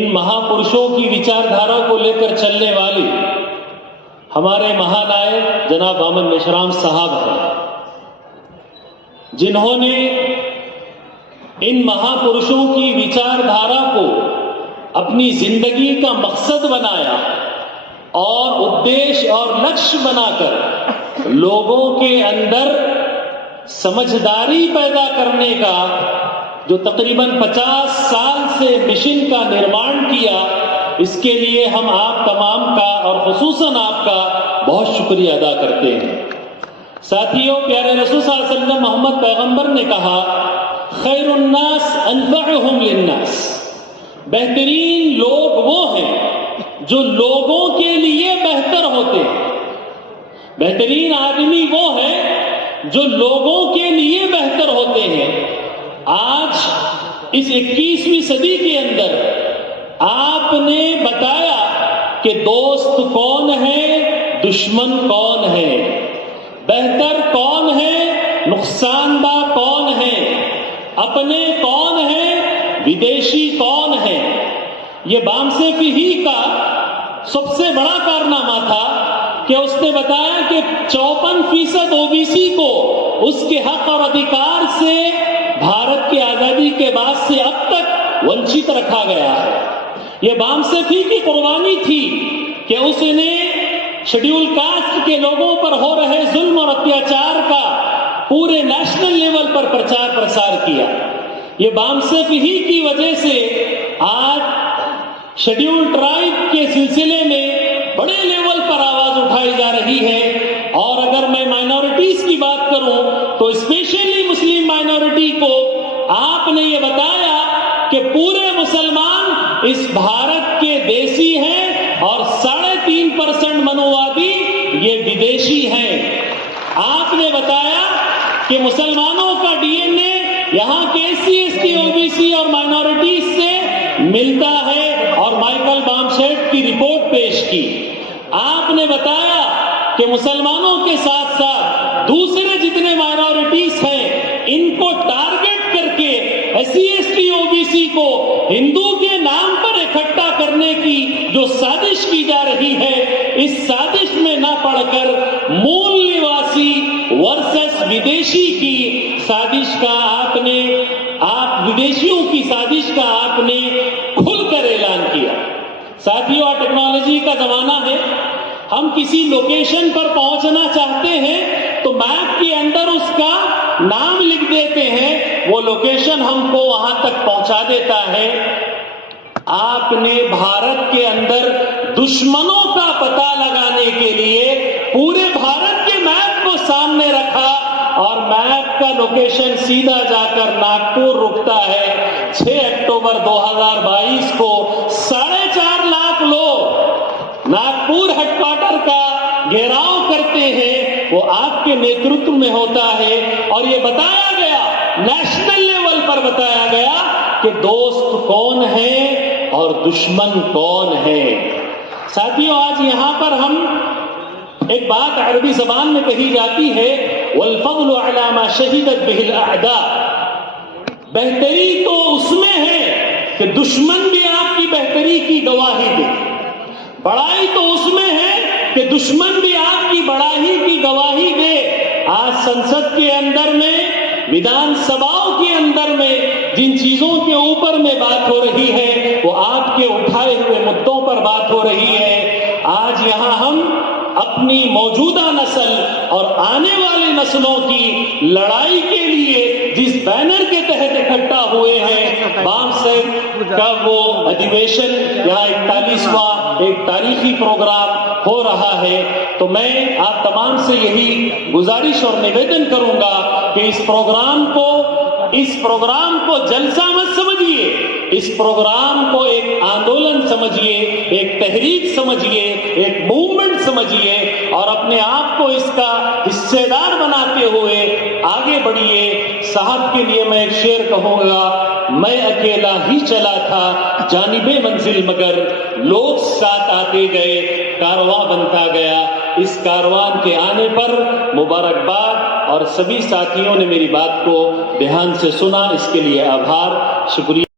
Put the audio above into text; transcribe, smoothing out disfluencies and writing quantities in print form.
इन महापुरुषों की विचारधारा को लेकर चलने वाले हमारे महानायक जनाब अहमद मेशराम साहब हैं, जिन्होंने इन महापुरुषों की विचारधारा को अपनी जिंदगी का मकसद बनाया और उद्देश्य और लक्ष्य बनाकर लोगों के अंदर समझदारी पैदा करने का जो तकरीबन 50 साल से मिशन का निर्माण किया, इसके लिए हम आप तमाम का और खुसूसन आपका बहुत शुक्रिया अदा करते हैं। साथियों, प्यारे रसूल सल्लल्लाहु अलैहि वसल्लम मोहम्मद पैगंबर ने कहा, खैरुन्नास अनफअहुम लिन्नास, बेहतरीन लोग वो हैं जो लोगों के लिए बेहतर होते हैं। बेहतरीन आदमी वो है जो लोगों के लिए बेहतर होते हैं। आज इस 21वीं सदी के अंदर आपने बताया कि दोस्त कौन है, दुश्मन कौन है, बेहतर कौन है, नुकसानदा कौन है, अपने कौन है, विदेशी कौन है। ये बामसेफी ही का सबसे बड़ा कारनामा था कि उसने बताया कि 54% ओबीसी को उसके हक और अधिकार से भारत की आजादी के बाद से अब तक वंचित रखा गया है। ये बामसेफी की कुर्बानी थी कि उसने शेड्यूल कास्ट के लोगों पर हो रहे जुल्म और अत्याचार का पूरे नेशनल लेवल पर प्रचार प्रसार किया। ये बामसेफी ही की वजह से आज शेड्यूल ट्राइब के सिलसिले में बड़े लेवल पर आवाज उठाई जा रही है। और अगर मैं माइनॉरिटीज की बात करूं तो स्पेशली मुस्लिम माइनॉरिटी को आपने ये बताया कि पूरे मुसलमान इस भारत के देसी हैं और 3.5% मनुवादी ये विदेशी हैं। आपने बताया कि मुसलमानों का डीएनए यहाँ के एससी, एसटी, ओबीसी और माइनॉरिटीज से मिलता है और माइकल बामशेट की रिपोर्ट पेश की। आपने बताया कि मुसलमानों के साथ साथ दूसरे जितने माइनॉरिटीज हैं इनको टारगेट करके एससी, एसटी, ओबीसी को हिंदू के नाम पर इकट्ठा करने की जो साजिश की जा रही है, इस साजिश में ना पड़कर मूल निवासी वर्सेस विदेशी की साजिश का आप विदेशियों की साजिश का आपने खुलकर ऐलान किया। साथियों, टेक्नोलॉजी का जमाना है। हम किसी लोकेशन पर पहुंचना चाहते हैं तो मैप के अंदर उसका नाम लिख देते हैं, वो लोकेशन हमको वहां तक पहुंचा देता है। आपने भारत के अंदर दुश्मनों का पता लगाने के लिए पूरे भारत के मैप को सामने रखा और मैप का लोकेशन सीधा जाकर नागपुर रुकता है। 6 अक्टूबर 2022 को 4.5 लाख लोग नागपुर हेडक्वार्टर का घेराव करते हैं, वो आपके नेतृत्व में होता है। और ये बताया गया, नेशनल लेवल पर बताया गया कि दोस्त कौन है और दुश्मन कौन है। साथियों, आज यहां पर हम एक बात अरबी जबान में कही जाती है, वल फज़्लु अला मा शहिदत बिहिल अअदा। बेहतरी तो उसमें है कि दुश्मन भी आपकी बेहतरी की गवाही दे। बड़ाई तो उसमें है कि दुश्मन भी आपकी बड़ाई की गवाही दे। आज संसद के अंदर में, विधानसभाओं के अंदर में जिन चीजों के ऊपर में बात हो रही है वो आपके उठाए हुए मुद्दों पर बात हो रही है। आज यहाँ हम अपनी मौजूदा नस्ल और आने वाली नस्लों की लड़ाई के लिए जिस बैनर के तहत इकट्ठा हुए हैं, बामसेफ का वो अधिवेशन, यहाँ 41वां एक तारीखी प्रोग्राम हो रहा है। तो मैं आप तमाम से यही गुजारिश और निवेदन करूंगा कि इस प्रोग्राम को जलसा मत समझिए, इस प्रोग्राम को एक आंदोलन समझिए, एक तहरीक समझिए, एक मूवमेंट समझिए और अपने आप को इसका हिस्सेदार बनाते हुए आगे बढ़िए। साहब के लिए मैं एक शेर कहूंगा, मैं अकेला ही चला था जानिबे मंजिल मगर लोग साथ आते गए, कारवां बनता गया। इस कारवान के आने पर मुबारकबाद और सभी साथियों ने मेरी बात को ध्यान से सुना, इसके लिए आभार, शुक्रिया।